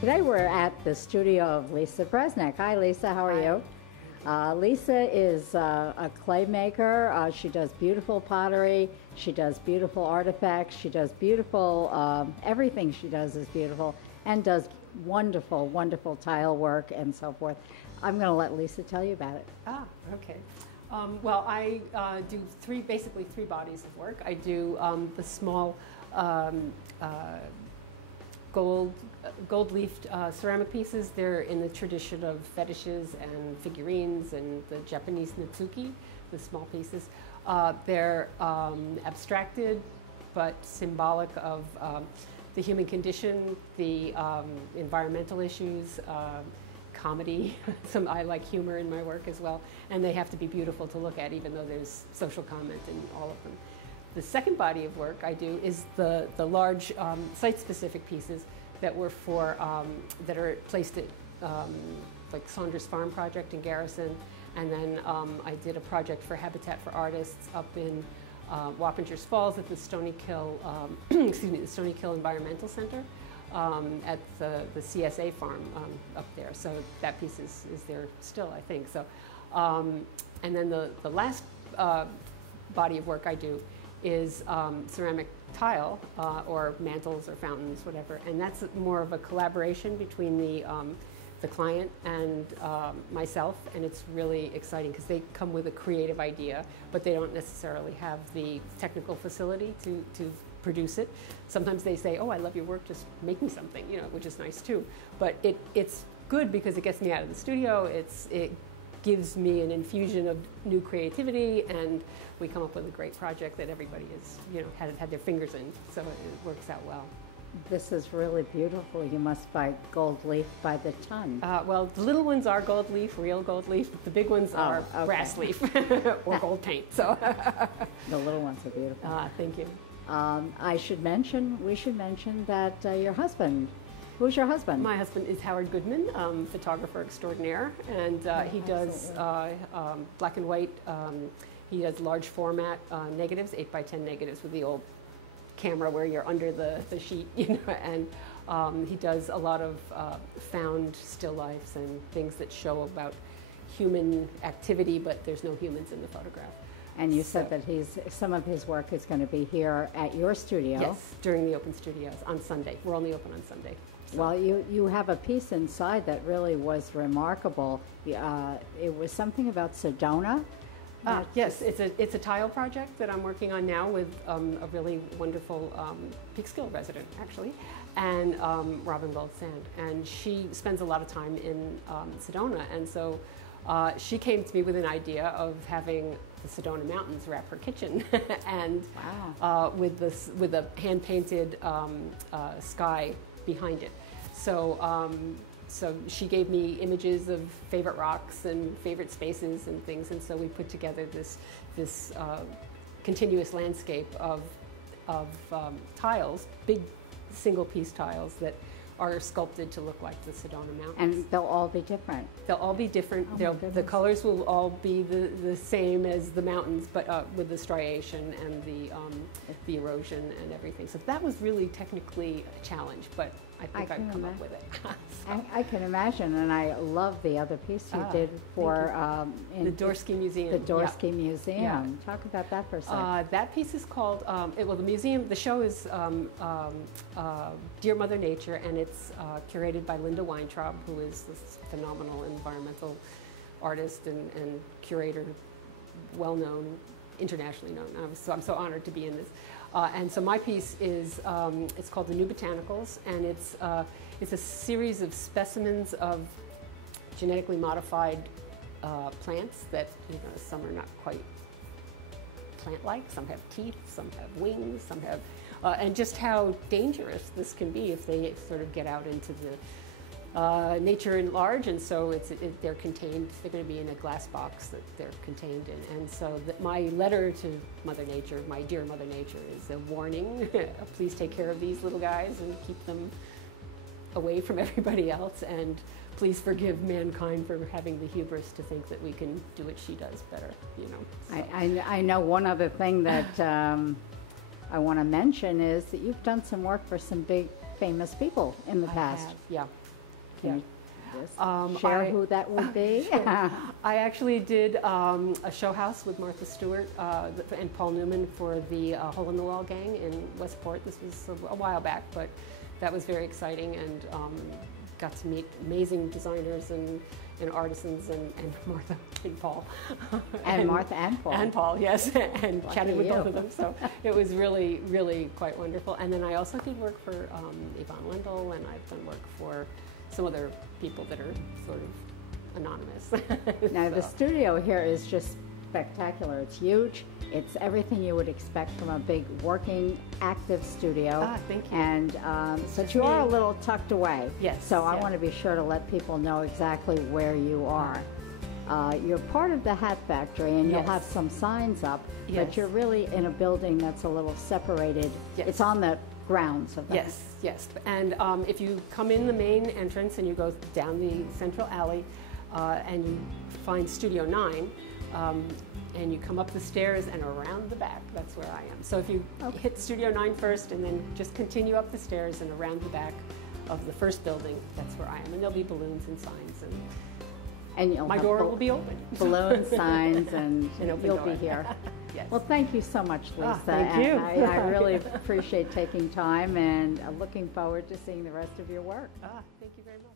Today we're at the studio of Lisa Breznak. Hi Lisa, how are you? Lisa is a clay maker. She does beautiful pottery. She does beautiful artifacts. She does beautiful, everything she does is beautiful, and does wonderful, wonderful tile work and so forth. I'm going to let Lisa tell you about it. Okay. Well, I do basically three bodies of work. I do the small gold-leafed ceramic pieces. They're in the tradition of fetishes and figurines and the Japanese natsuki, the small pieces. They're abstracted but symbolic of the human condition, the environmental issues, comedy. I like humor in my work as well, and they have to be beautiful to look at, even though there's social comment in all of them. The second body of work I do is the large site-specific pieces that were for that are placed at like Saunders Farm project in Garrison, and then I did a project for Habitat for Artists up in Wappingers Falls at the Stony Kill, excuse me, the Stony Kill Environmental Center at the CSA farm up there. So that piece is there still, I think. So, and then the last body of work I do is ceramic tile or mantles or fountains, whatever, and that's more of a collaboration between the client and myself, and it's really exciting because they come with a creative idea, but they don't necessarily have the technical facility to produce it. Sometimes they say, "Oh, I love your work, just make me something," you know, which is nice too. But it's good because it gets me out of the studio. It gives me an infusion of new creativity, and we come up with a great project that everybody has, you know, had their fingers in. So it works out well. This is really beautiful. You must buy gold leaf by the ton. Well, the little ones are gold leaf, real gold leaf, but the big ones are brass leaf or gold paint. So the little ones are beautiful. Thank you. We should mention that your husband. Who's your husband? My husband is Howard Goodman, photographer extraordinaire, and he does black and white. He does large format negatives, 8x10 negatives with the old camera where you're under the sheet, you know, and he does a lot of found still lifes and things that show about human activity, but there's no humans in the photograph. And you said that some of his work is going to be here at your studio. Yes, during the open studios on Sunday. We're only open on Sunday. So. Well, you have a piece inside that really was remarkable. It was something about Sedona. Yes, it's a tile project that I'm working on now with a really wonderful Peekskill resident, actually, and Robin Goldsand. And she spends a lot of time in Sedona, and so she came to me with an idea of having the Sedona Mountains wrap her kitchen, and wow. with a hand-painted sky behind it. So she gave me images of favorite rocks and favorite spaces and things, and so we put together this continuous landscape of tiles, big single-piece tiles that are sculpted to look like the Sedona Mountains. And they'll all be different. They'll all be different. Oh, the colors will all be the same as the mountains, but with the striation and the erosion and everything. So that was really technically a challenge, but I think I've come up with it. So. I can imagine, and I love the other piece you did for the Dorsky Museum. The Dorsky Museum. Yeah. Talk about that for a second. That piece is called, the show is Dear Mother Nature, and it's curated by Linda Weintraub, who is this phenomenal environmental artist and curator, well-known, internationally known. So I'm so honored to be in this. And so my piece is, it's called The New Botanicals, and it's a series of specimens of genetically modified plants that, you know, some are not quite plant-like, some have teeth, some have wings, some have, and just how dangerous this can be if they sort of get out into the nature in large, and so they're contained, they're going to be in a glass box that they're contained in. And so my letter to Mother Nature, my dear Mother Nature, is a warning. Please take care of these little guys and keep them away from everybody else, and please forgive mankind for having the hubris to think that we can do what she does better, you know. So. I know one other thing that I want to mention is that you've done some work for some big famous people in the past. Yeah. Can Yeah. you just share who that would be? I actually did a show house with Martha Stewart and Paul Newman for the Hole in the Wall gang in Westport. This was a while back, but that was very exciting, and got to meet amazing designers and artisans, and Martha and Paul. And Martha and Paul. And Paul, yes, and Lucky chatted with you. both of them. So it was really, really quite wonderful. And then I also did work for Yvonne Wendell, and I've done work for some other people that are sort of anonymous. Now, the So, studio here is just spectacular. It's huge. It's everything you would expect from a big working, active studio. Ah, thank you. And but you are a little tucked away. Yes, So I yeah. want to be sure to let people know exactly where you are. You're part of the hat factory, and you'll Yes. have some signs up, but Yes. you're really in a building that's a little separated. Yes. It's on the grounds of that. Yes, yes. And if you come in the main entrance and you go down the central alley and you find Studio 9, and you come up the stairs and around the back, that's where I am. So if you hit Studio 9 first and then just continue up the stairs and around the back of the first building, that's where I am. And there'll be balloons and signs, And you'll my have door will be open. balloon signs, and An open you'll door. be here. Yes. Well, thank you so much, Lisa. thank and you. I really appreciate taking time, and looking forward to seeing the rest of your work. Thank you very much.